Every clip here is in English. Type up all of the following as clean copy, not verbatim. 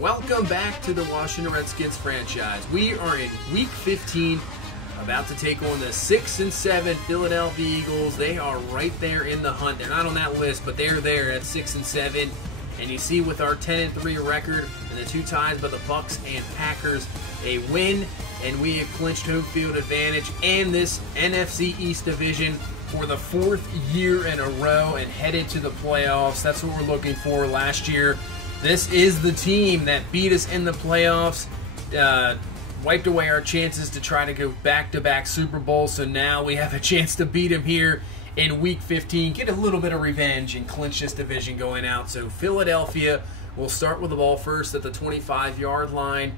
Welcome back to the Washington Redskins franchise. We are in Week 15, about to take on the 6-7 Philadelphia Eagles. They are right there in the hunt. They're not on that list, but they're there at 6-7. And you see with our 10-3 record and the two ties by the Bucs and Packers, a win, and we have clinched home field advantage and this NFC East division for the fourth year in a row and headed to the playoffs. That's what we're looking for. Last year, this is the team that beat us in the playoffs, wiped away our chances to try to go back-to-back Super Bowls, so now we have a chance to beat them here in Week 15, get a little bit of revenge and clinch this division going out. So Philadelphia will start with the ball first at the 25-yard line.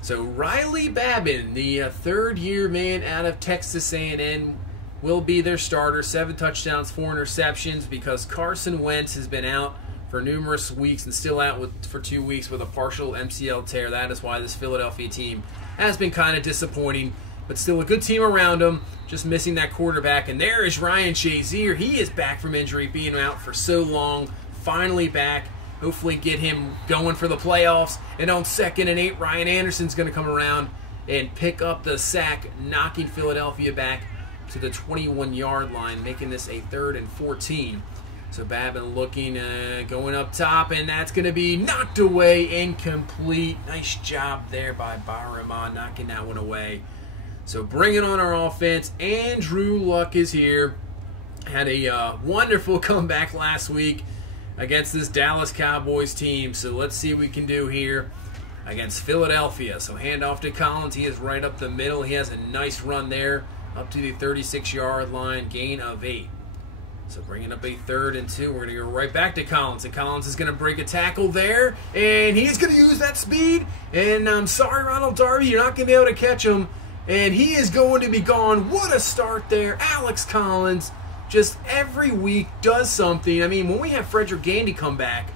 So Riley Babin, the third-year man out of Texas A&M, will be their starter. 7 touchdowns, 4 interceptions, because Carson Wentz has been out for numerous weeks and still out for 2 weeks with a partial MCL tear. That is why this Philadelphia team has been kind of disappointing, but still a good team around them, just missing that quarterback. And there is Ryan Shazier. He is back from injury, being out for so long, finally back. Hopefully get him going for the playoffs. And on 2nd and 8, Ryan Anderson's going to come around and pick up the sack, knocking Philadelphia back to the 21-yard line, making this a 3rd and 14. So Babin looking, going up top, and that's going to be knocked away, incomplete. Nice job there by Barama, knocking that one away. So bringing on our offense, Andrew Luck is here. Had a wonderful comeback last week against this Dallas Cowboys team. So let's see what we can do here against Philadelphia. So handoff to Collins. He is right up the middle. He has a nice run there up to the 36-yard line, gain of 8. So bringing up a 3rd and 2. We're going to go right back to Collins. And Collins is going to break a tackle there. And he's going to use that speed. And I'm sorry, Ronald Darby, you're not going to be able to catch him. And he is going to be gone. What a start there. Alex Collins just every week does something. I mean, when we have Frederick Gandy come back,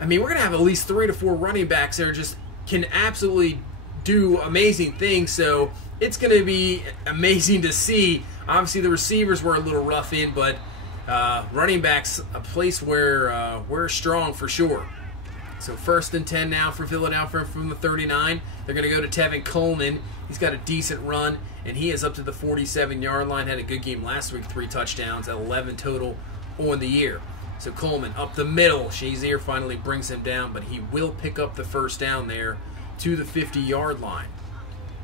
I mean, we're going to have at least 3 to 4 running backs there just can absolutely do amazing things. So it's going to be amazing to see. Obviously, the receivers were a little rough in, but running backs, a place where we're strong for sure. So 1st and 10 now for Philadelphia from the 39. They're going to go to Tevin Coleman. He's got a decent run, and he is up to the 47-yard line. Had a good game last week, 3 touchdowns, at 11 total on the year. So Coleman up the middle. Shazier finally brings him down, but he will pick up the first down there to the 50-yard line.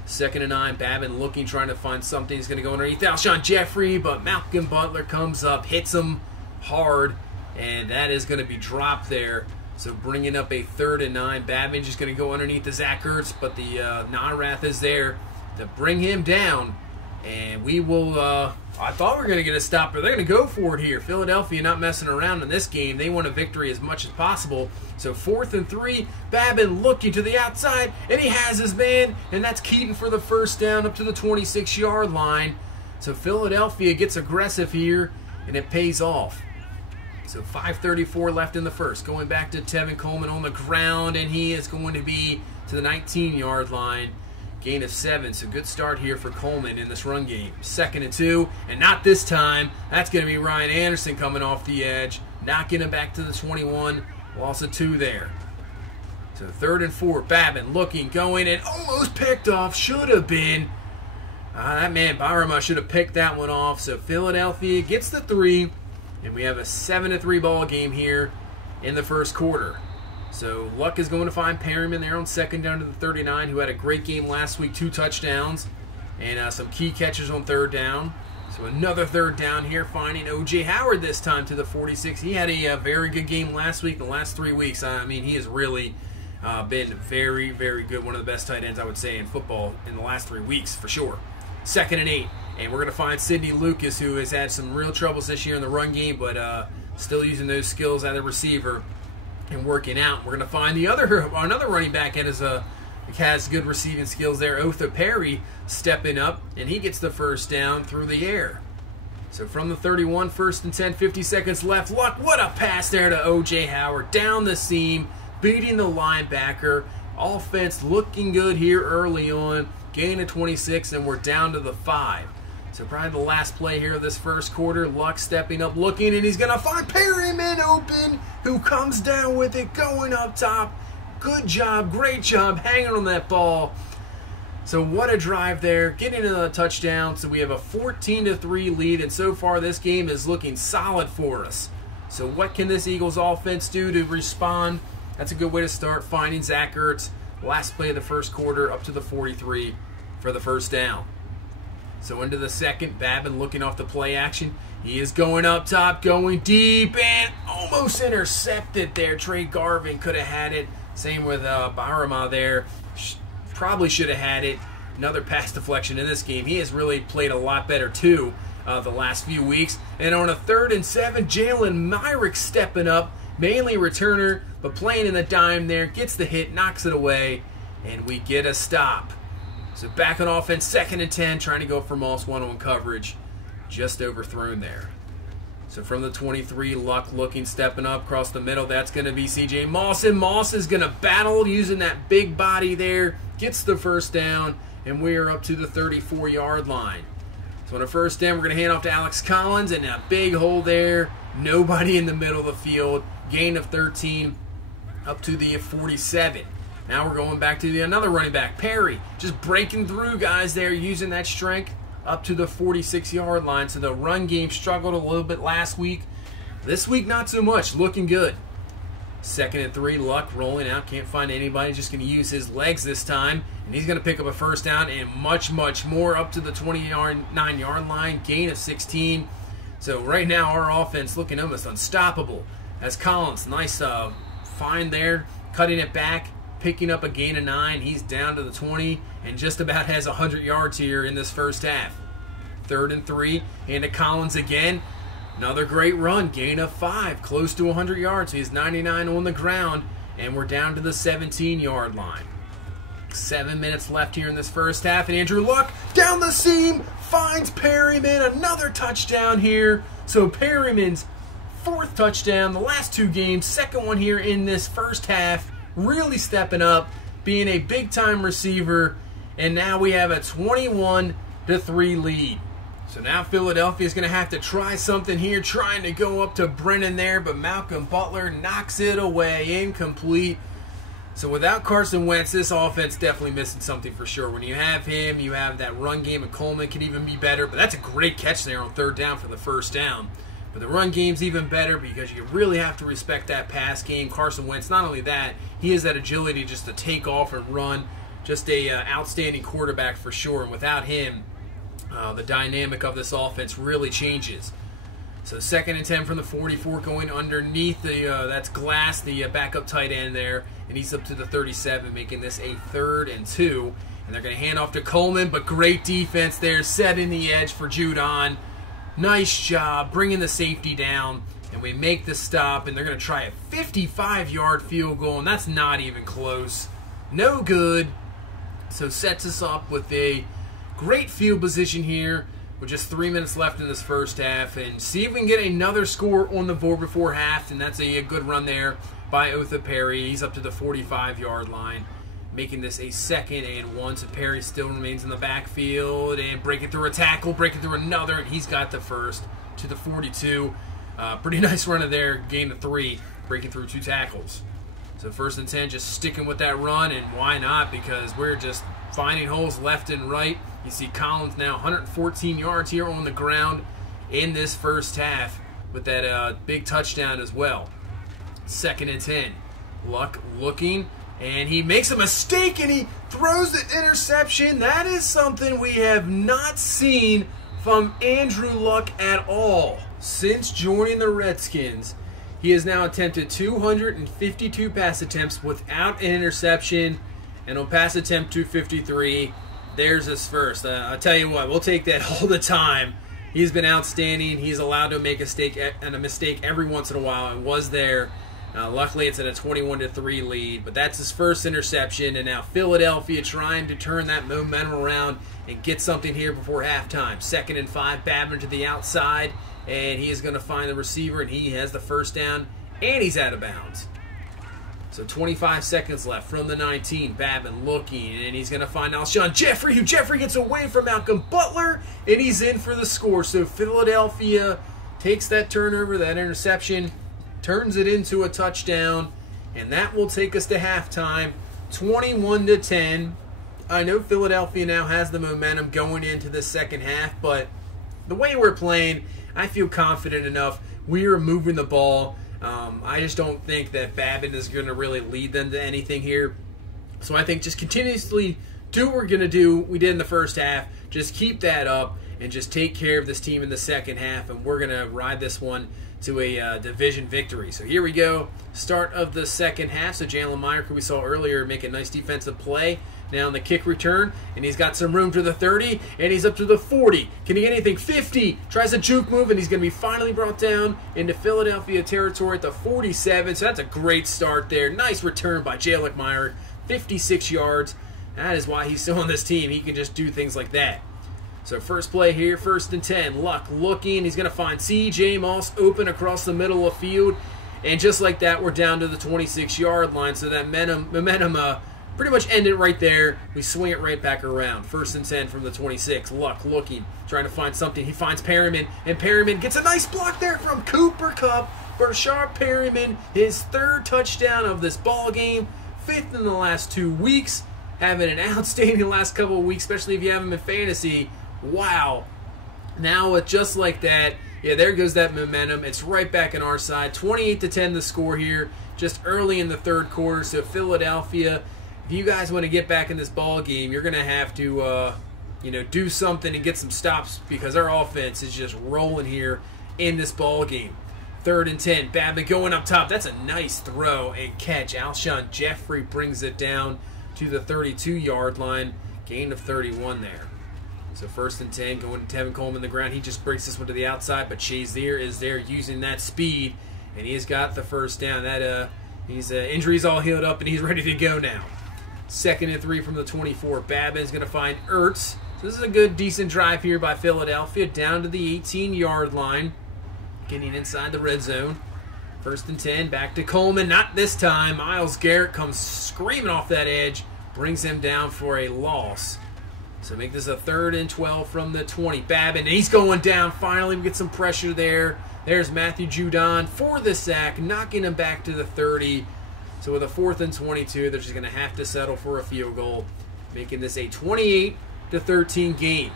2nd and 9, Babin looking, trying to find something. He's going to go underneath Alshon Jeffrey, but Malcolm Butler comes up, hits him hard, and that is going to be dropped there. So bringing up a 3rd and 9. Babin just going to go underneath the Zach Ertz, but the Narath is there to bring him down. And we will, I thought we were going to get a stop, but they're going to go for it here. Philadelphia not messing around in this game. They want a victory as much as possible. So 4th and 3, Babin looking to the outside, and he has his man, and that's Keaton for the first down up to the 26-yard line. So Philadelphia gets aggressive here, and it pays off. So 5:34 left in the first. Going back to Tevin Coleman on the ground, and he is going to be to the 19-yard line. Gain of 7, so good start here for Coleman in this run game. 2nd and 2, and not this time. That's going to be Ryan Anderson coming off the edge, knocking him back to the 21. Loss of 2 there. So 3rd and 4, Babin looking, going, and almost picked off. Should have been. That man, Barama, should have picked that one off. So Philadelphia gets the 3, and we have a 7-3 ball game here in the first quarter. So Luck is going to find Perryman there on 2nd down to the 39, who had a great game last week, 2 touchdowns, and some key catches on 3rd down. So another 3rd down here, finding O.J. Howard this time to the 46. He had a very good game last week, the last 3 weeks. I mean, he has really been very, very good. One of the best tight ends, I would say, in football in the last 3 weeks, for sure. 2nd and 8, and we're going to find Sidney Lucas, who has had some real troubles this year in the run game, but still using those skills as a receiver and working out. We're going to find another running back that has good receiving skills there. Otha Perry stepping up, and he gets the first down through the air. So from the 31, 1st and 10, 50 seconds left. Luck, what a pass there to O.J. Howard. Down the seam, beating the linebacker. Offense looking good here early on. Gain of 26, and we're down to the 5. So probably the last play here of this first quarter. Luck stepping up, looking, and he's going to find Perryman open, who comes down with it, going up top. Good job, great job hanging on that ball. So what a drive there, getting a touchdown. So we have a 14-3 lead, and so far this game is looking solid for us. So what can this Eagles offense do to respond? That's a good way to start, finding Zach Ertz. Last play of the first quarter, up to the 43 for the first down. So into the second, Babin looking off the play action. He is going up top, going deep, and almost intercepted there. Trey Garvin could have had it. Same with Barama there. Probably should have had it. Another pass deflection in this game. He has really played a lot better too the last few weeks. And on a 3rd and 7, Jalen Myrick stepping up, mainly returner, but playing in the dime there, gets the hit, knocks it away, and we get a stop. So back on offense, 2nd and 10, trying to go for Moss one-on-one coverage. Just overthrown there. So from the 23, Luck looking, stepping up across the middle. That's going to be C.J. Moss, and Moss is going to battle using that big body there. Gets the first down, and we are up to the 34-yard line. So on a first down, we're going to hand off to Alex Collins, and a big hole there. Nobody in the middle of the field. Gain of 13 up to the 47. Now we're going back to another running back, Perry. Just breaking through guys there, using that strength up to the 46-yard line. So the run game struggled a little bit last week. This week, not so much. Looking good. 2nd and 3, Luck rolling out. Can't find anybody. Just going to use his legs this time. And he's going to pick up a first down and much, much more up to the 29-yard line. Gain of 16. So right now our offense looking almost unstoppable. As Collins, nice find there. Cutting it back. Picking up a gain of 9. He's down to the 20 and just about has 100 yards here in this first half. 3rd and 3. And to Collins again. Another great run, gain of 5, close to 100 yards. He's 99 on the ground, and we're down to the 17-yard line. 7 minutes left here in this first half, and Andrew Luck down the seam finds Perryman. Another touchdown here. So Perryman's 4th touchdown, the last 2 games, 2nd one here in this first half. Really stepping up, being a big-time receiver, and now we have a 21-3 lead. So now Philadelphia is going to have to try something here, trying to go up to Brennan there, but Malcolm Butler knocks it away, incomplete. So without Carson Wentz, this offense definitely missing something for sure. When you have him, you have that run game, and Coleman could even be better, but that's a great catch there on 3rd down for the first down. But the run game's even better because you really have to respect that pass game. Carson Wentz, not only that, he has that agility just to take off and run. Just a outstanding quarterback for sure, and without him, the dynamic of this offense really changes. So 2nd and 10 from the 44, going underneath that's Glass, the backup tight end there, and he's up to the 37, making this a 3rd and 2. And they're going to hand off to Coleman, but great defense there, setting the edge for Judon. Nice job bringing the safety down, and we make the stop, and they're going to try a 55-yard field goal, and that's not even close. No good. So sets us up with a great field position here with just 3 minutes left in this first half, and see if we can get another score on the board before half, and that's a good run there by Otha Perry. He's up to the 45-yard line, making this a 2nd and 1. So Perry still remains in the backfield and breaking through a tackle, breaking through another, and he's got the first to the 42. Pretty nice run of there, gain of 3, breaking through 2 tackles. So 1st and 10, just sticking with that run, and why not? Because we're just finding holes left and right. You see Collins now 114 yards here on the ground in this first half with that big touchdown as well. 2nd and 10. Luck looking, and he makes a mistake, and he throws the interception. That is something we have not seen from Andrew Luck at all since joining the Redskins. He has now attempted 252 pass attempts without an interception, and on pass attempt 253, there's his first. I'll tell you what, we'll take that all the time. He's been outstanding. He's allowed to make a mistake every once in a while, and was there. Luckily, it's at a 21-3 lead, but that's his first interception, and now Philadelphia trying to turn that momentum around and get something here before halftime. 2nd and 5, Babin to the outside, and he is going to find the receiver, and he has the first down, and he's out of bounds. So 25 seconds left from the 19. Babin looking, and he's going to find Alshon Jeffrey, who Jeffrey gets away from Malcolm Butler, and he's in for the score. So Philadelphia takes that turnover, that interception, turns it into a touchdown, and that will take us to halftime, 21-10. I know Philadelphia now has the momentum going into the second half, but the way we're playing, I feel confident enough. We are moving the ball. I just don't think that Babin is going to really lead them to anything here. So I think just continuously do what we're going to do. We did in the first half. Just keep that up and just take care of this team in the second half, and we're going to ride this one to a division victory. So here we go. Start of the second half. So Jalen Meyer, who we saw earlier, make a nice defensive play. Now on the kick return, and he's got some room to the 30, and he's up to the 40. Can he get anything? 50. Tries a juke move, and he's going to be finally brought down into Philadelphia territory at the 47. So that's a great start there. Nice return by Jalen Meyer. 56 yards. That is why he's still on this team. He can just do things like that. So first play here, 1st and 10. Luck looking. He's going to find C.J. Moss open across the middle of the field. And just like that, we're down to the 26-yard line. So that momentum pretty much ended right there. We swing it right back around. 1st and 10 from the 26. Luck looking, trying to find something. He finds Perriman, and Perriman gets a nice block there from Cooper Kupp. Brashard Perriman, his 3rd touchdown of this ball game, 5th in the last 2 weeks. Having an outstanding last couple of weeks, especially if you have him in fantasy. Wow. Now with just like that, yeah, there goes that momentum. It's right back on our side. 28-10 the score here, just early in the 3rd quarter. So Philadelphia, if you guys want to get back in this ball game, you're going to have to, do something and get some stops because our offense is just rolling here in this ball game. 3rd and 10. Babin going up top. That's a nice throw and catch. Alshon Jeffrey brings it down to the 32-yard line. Gain of 31 there. So 1st and 10, going to Tevin Coleman on the ground. He just breaks this one to the outside, but Shazier is there using that speed, and he's got the first down. That his injury's all healed up, and he's ready to go now. 2nd and 3 from the 24. Babin's going to find Ertz. So this is a good, decent drive here by Philadelphia, down to the 18-yard line, getting inside the red zone. 1st and 10, back to Coleman. Not this time. Myles Garrett comes screaming off that edge, brings him down for a loss. So make this a 3rd and 12 from the 20. Babin, and he's going down. Finally, we get some pressure there. There's Matthew Judon for the sack, knocking him back to the 30. So with a 4th and 22, they're just going to have to settle for a field goal, making this a 28-13 game.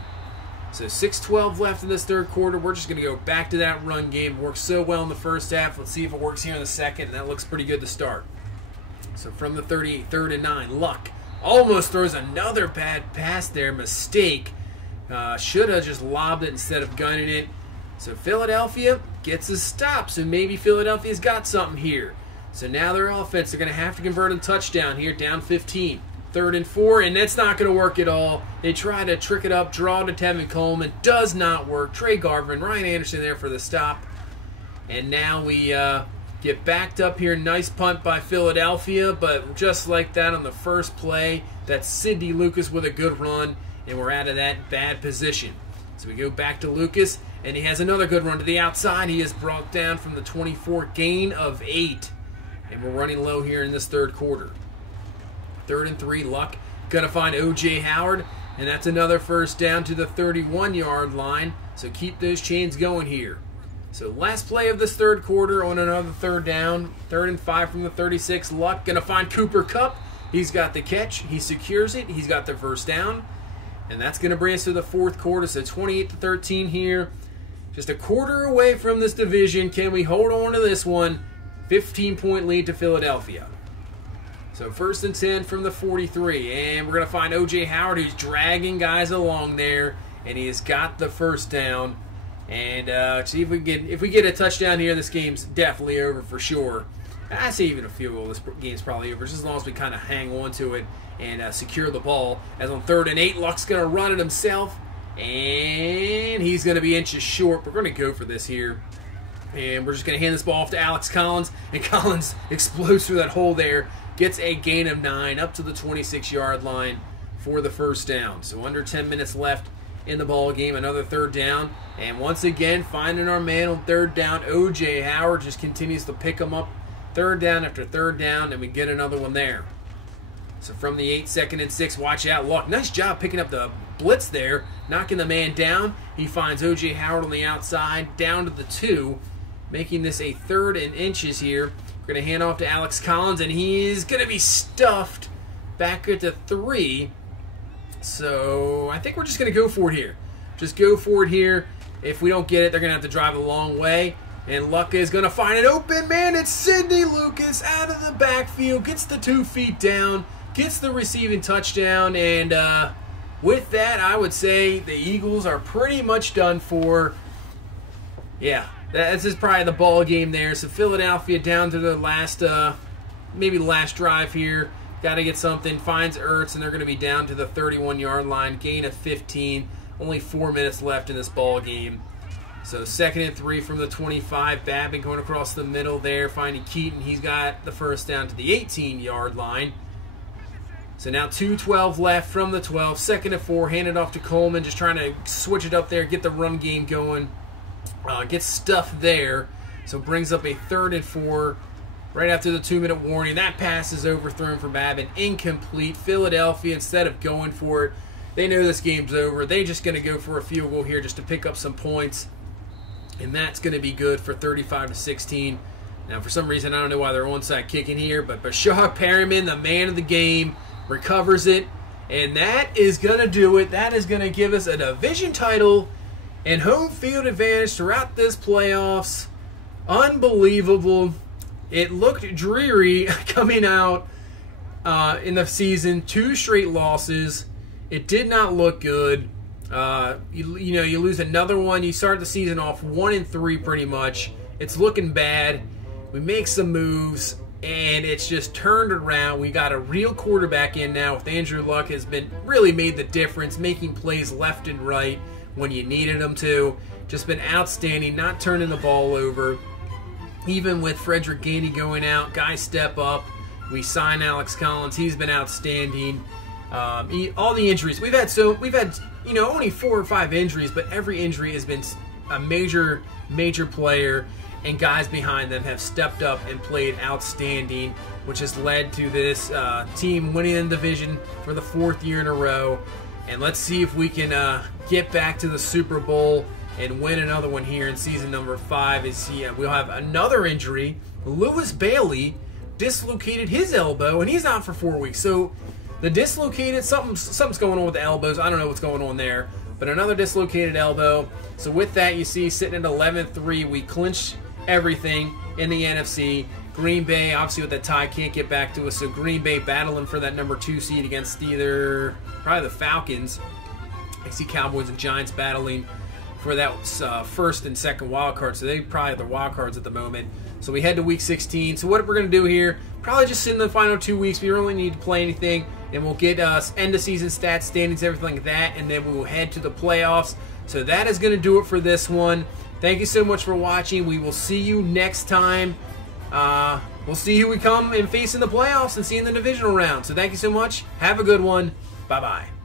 So 6:12 left in this 3rd quarter. We're just going to go back to that run game. It worked so well in the first half. Let's see if it works here in the second, and that looks pretty good to start. So from the 38, 3rd and 9, Luck almost throws another bad pass there. Mistake. Should have just lobbed it instead of gunning it. So Philadelphia gets a stop. So maybe Philadelphia's got something here. So now their offense, they're going to have to convert a touchdown here, down 15. 3rd and 4, and that's not going to work at all. They try to trick it up, draw to Tevin Coleman. Does not work. Trey Garvin, Ryan Anderson there for the stop. And now we get backed up here. Nice punt by Philadelphia, but just like that on the first play, that's Sidney Lucas with a good run, and we're out of that bad position. So we go back to Lucas, and he has another good run to the outside. He is brought down from the 24, gain of 8. And we're running low here in this 3rd quarter. 3rd and 3, Luck going to find O.J. Howard, and that's another first down to the 31-yard line. So keep those chains going here. So last play of this 3rd quarter on another 3rd down. 3rd and 5 from the 36. Luck going to find Cooper Kupp. He's got the catch. He secures it. He's got the first down. And that's going to bring us to the 4th quarter. So 28-13 here. Just a quarter away from this division. Can we hold on to this one? 15-point lead to Philadelphia. So 1st and 10 from the 43. And we're going to find O.J. Howard, who's dragging guys along there. And he has got the first down. And see if we get a touchdown here, this game's definitely over for sure. I say even a field goal, this game's probably over, just as long as we kind of hang on to it and secure the ball. As on 3rd and 8, Luck's going to run it himself, and he's going to be inches short. We're going to go for this here, and we're just going to hand this ball off to Alex Collins, and Collins explodes through that hole there, gets a gain of 9 up to the 26-yard line for the first down. So under 10 minutes left in the ball game, another 3rd down, and once again finding our man on 3rd down. O.J. Howard just continues to pick him up 3rd down after 3rd down, and we get another one there. So from the 8, 2nd and 6, watch out, Luck. Nice job picking up the blitz there, knocking the man down. He finds O.J. Howard on the outside, down to the 2, making this a 3rd and inches here. We're We're going to hand off to Alex Collins, and he's going to be stuffed back at the 3. So I think we're just going to go for it here. Just go for it here. If we don't get it, they're going to have to drive a long way. And Lucka is going to find an open man. It's Sidney Lucas out of the backfield. Gets the 2 feet down. Gets the receiving touchdown. And with that, I would say the Eagles are pretty much done for. Yeah, this is probably the ball game there. So Philadelphia down to the last, maybe the last drive here. Got to get something. Finds Ertz, and they're going to be down to the 31-yard line. Gain of 15. Only 4 minutes left in this ball game. So 2nd and 3 from the 25. Babin going across the middle there, finding Keaton. He's got the first down to the 18-yard line. So now 2:12 left from the 12. 2nd and 4, handed off to Coleman, just trying to switch it up there, get the run game going. Gets stuffed there. So brings up a 3rd and 4 right after the 2-minute warning. That pass is overthrown for Babin. Incomplete. Philadelphia, instead of going for it, they know this game's over. They're just going to go for a field goal here just to pick up some points. And that's going to be good for 35-16. Now, for some reason, I don't know why they're onside kicking here, but Bashar Perriman, the man of the game, recovers it. And that is going to do it. That is going to give us a division title and home field advantage throughout this playoffs. Unbelievable. It looked dreary coming out in the season. 2 straight losses. It did not look good. You lose another one. You start the season off 1-3 pretty much. It's looking bad. We make some moves, and it's just turned around. We got a real quarterback in now with Andrew Luck. Has been really made the difference, making plays left and right when you needed him to. Just been outstanding, not turning the ball over. Even with Frederick Gainey going out, guys step up. We sign Alex Collins. He's been outstanding. All the injuries we've had only 4 or 5 injuries, but every injury has been a major player, and guys behind them have stepped up and played outstanding, which has led to this team winning the division for the 4th year in a row. And let's see if we can get back to the Super Bowl and win another one here in season number 5. We'll have another injury. Lewis Bailey dislocated his elbow, and he's out for 4 weeks. So the dislocated, something's going on with the elbows. I don't know what's going on there. But another dislocated elbow. So with that, you see, sitting at 11-3, we clinch everything in the NFC. Green Bay, obviously with that tie, can't get back to us. So Green Bay battling for that number 2 seed against probably the Falcons. I see Cowboys and Giants battling for that 1st and 2nd wild card. So they probably have the wild cards at the moment. So we head to week 16. So what we're going to do here, probably just sit in the final 2 weeks. We don't really need to play anything. And we'll get end of season stats, standings, everything like that. And then we will head to the playoffs. So that is going to do it for this one. Thank you so much for watching. We will see you next time. We'll see who we come and face in the playoffs and see in the divisional round. So thank you so much. Have a good one. Bye-bye.